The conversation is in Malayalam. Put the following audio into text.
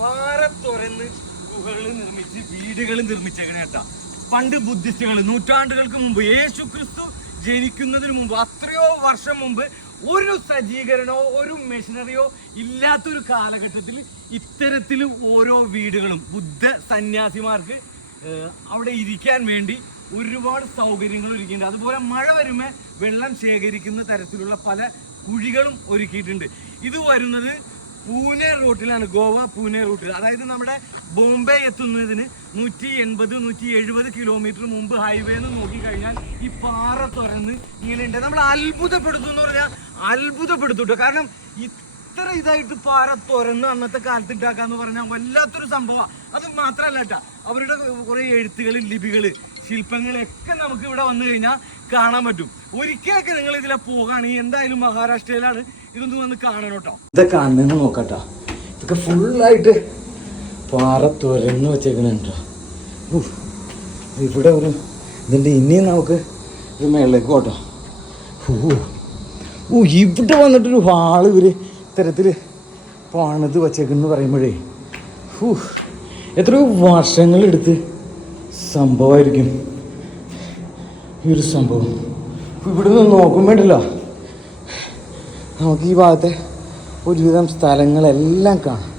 പാറ തുറന്ന് ഗുഹകൾ നിർമ്മിച്ച് വീടുകൾ നിർമ്മിച്ചേക്കണേട്ടാ. പണ്ട് ബുദ്ധിസ്റ്റുകൾ നൂറ്റാണ്ടുകൾക്ക് മുമ്പ് യേശു ക്രിസ്തു ജനിക്കുന്നതിന് മുമ്പ് അത്രയോ വർഷം മുമ്പ് ഒരു സജ്ജീകരണമോ ഒരു മെഷീനറിയോ ഇല്ലാത്തൊരു കാലഘട്ടത്തിൽ ഇത്തരത്തിൽ ഓരോ വീടുകളും ബുദ്ധ സന്യാസിമാർക്ക് അവിടെ ഇരിക്കാൻ വേണ്ടി ഒരുപാട് സൗകര്യങ്ങൾ ഒരുക്കിയിട്ടുണ്ട്. അതുപോലെ മഴ വരുമ്പോൾ വെള്ളം ശേഖരിക്കുന്ന തരത്തിലുള്ള പല കുഴികളും ഒരുക്കിയിട്ടുണ്ട്. ഇത് വരുന്നത് പൂനെ റൂട്ടിലാണ്, ഗോവ പൂനെ റൂട്ടിൽ. അതായത് നമ്മുടെ ബോംബെ എത്തുന്നതിന് 180-170 കിലോമീറ്റർ മുമ്പ് ഹൈവേന്ന് നോക്കിക്കഴിഞ്ഞാൽ ഈ പാറ തുറന്ന് ഇങ്ങനെയുണ്ട്. നമ്മൾ അത്ഭുതപ്പെടുത്തും എന്ന് പറഞ്ഞാൽ അത്ഭുതപ്പെടുത്തുട്ടോ. കാരണം ഇത്ര ഇതായിട്ട് പാറ തുറന്ന് അന്നത്തെ കാലത്ത് ഉണ്ടാക്കാന്ന് പറഞ്ഞാൽ വല്ലാത്തൊരു സംഭവമാണ്. അത് മാത്രമല്ല കേട്ടാ, അവരുടെ കുറെ എഴുത്തുകൾ, ലിപികൾ, ശില്പങ്ങളൊക്കെ നമുക്ക് ഇവിടെ വന്നു കഴിഞ്ഞാൽ കാണാൻ പറ്റും. ഒരിക്കലൊക്കെ നിങ്ങൾ ഇതിലെ പോകുകയാണെങ്കിൽ എന്തായാലും മഹാരാഷ്ട്രയിലാണ്, ഇതൊന്നും വന്ന് കാണണം കേട്ടോ. ഇതൊക്കെ കാണുന്ന നോക്കട്ടോ, ഇതൊക്കെ ഫുള്ളായിട്ട് പാറ തുറന്ന് വെച്ചേക്കണോ. ഇവിടെ ഒരു ഇതിൻ്റെ ഇനിയും നമുക്ക് ഇത് മേളിലേക്ക് പോട്ടോ. ഇവിടെ വന്നിട്ടൊരു ഹാള് ഇവർ ഇത്തരത്തിൽ പണിത് വച്ചേക്കെന്ന് പറയുമ്പോഴേ എത്രയോ വർഷങ്ങളെടുത്ത് സംഭവമായിരിക്കും ഈ ഒരു സംഭവം. ഇവിടെ നിന്ന് നോക്കുമ്പോഴല്ലോ നമുക്ക് ഈ ഭാഗത്തെ ഒരുവിധം സ്ഥലങ്ങളെല്ലാം കാണാം.